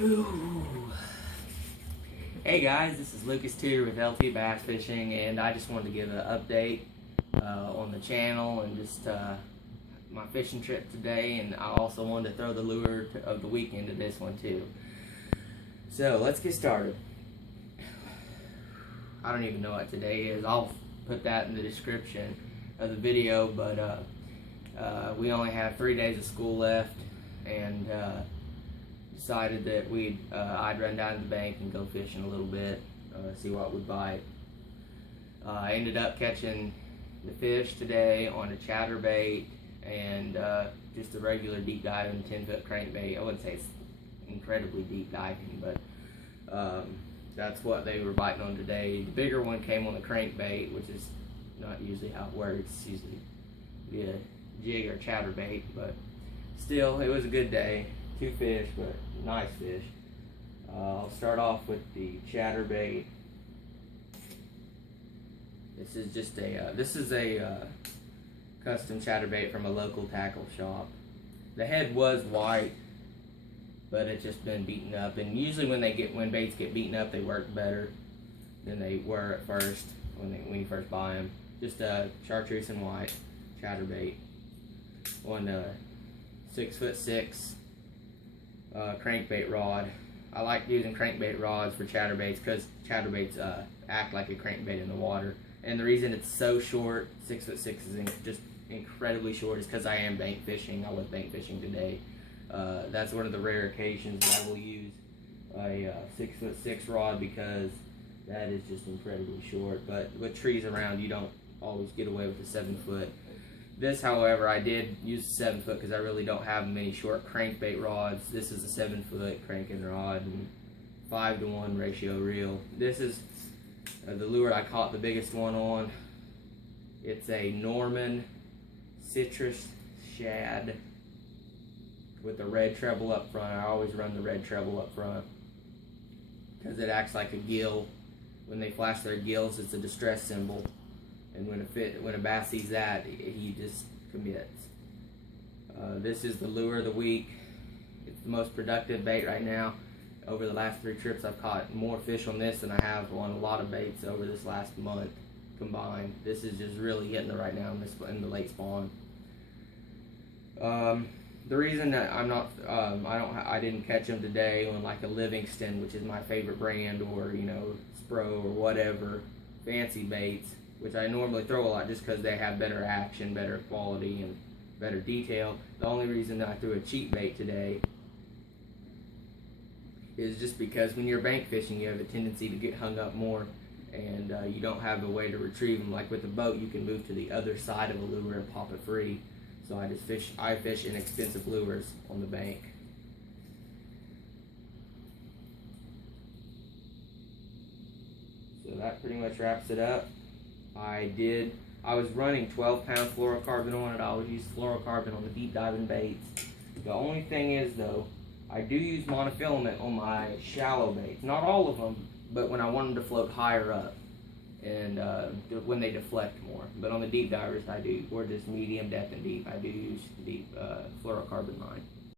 Ooh. Hey guys, this is Lucas Tier with LT Bass Fishing, and I just wanted to give an update on the channel and just my fishing trip today, and I also wanted to throw the lure of the week into this one too. So let's get started. I don't even know what today is. I'll put that in the description of the video, but we only have 3 days of school left, and decided that I'd run down to the bank and go fishing a little bit, see what would bite. I ended up catching the fish today on a chatterbait and just a regular deep diving 10-foot crankbait. I wouldn't say it's incredibly deep diving, but that's what they were biting on today. The bigger one came on the crankbait, which is not usually how it works. It's usually be a jig or chatterbait, but still, it was a good day. 2 fish, but nice fish. I'll start off with the chatterbait. This is just a custom chatterbait from a local tackle shop. The head was white, but it's just been beaten up. And usually when baits get beaten up, they work better than they were at first when you first buy them. Just a chartreuse and white chatterbait on a 6'6" crankbait rod. I like using crankbait rods for chatterbaits because chatterbaits act like a crankbait in the water. And the reason it's so short, 6'6" is just incredibly short, is because I am bank fishing. I was bank fishing today. That's one of the rare occasions that I will use a 6'6" rod, because that is just incredibly short. But with trees around, you don't always get away with a 7-foot. This, however, I did use a 7-foot because I really don't have many short crankbait rods. This is a 7-foot cranking rod and 5-to-1 ratio reel. This is the lure I caught the biggest one on. It's a Norman citrus shad with a red treble up front. I always run the red treble up front because it acts like a gill. When they flash their gills, it's a distress symbol. And when a bass sees that, he just commits. This is the lure of the week. It's the most productive bait right now. Over the last 3 trips, I've caught more fish on this than I have on a lot of baits over this last month combined. This is just really hitting it right now in the late spawn. The reason that I didn't catch them today on like a Livingston, which is my favorite brand, or Spro or whatever, fancy baits, which I normally throw a lot just because they have better action, better quality, and better detail. The only reason that I threw a cheap bait today is just because when you're bank fishing, you have a tendency to get hung up more, and you don't have a way to retrieve them. Like with a boat, you can move to the other side of a lure and pop it free. So I fish inexpensive lures on the bank. So that pretty much wraps it up. I was running 12-pound fluorocarbon on it. I always use fluorocarbon on the deep diving baits. The only thing is though, I do use monofilament on my shallow baits. Not all of them, but when I want them to float higher up, and when they deflect more. But on the deep divers I do, or just medium depth and deep, I do use deep fluorocarbon line.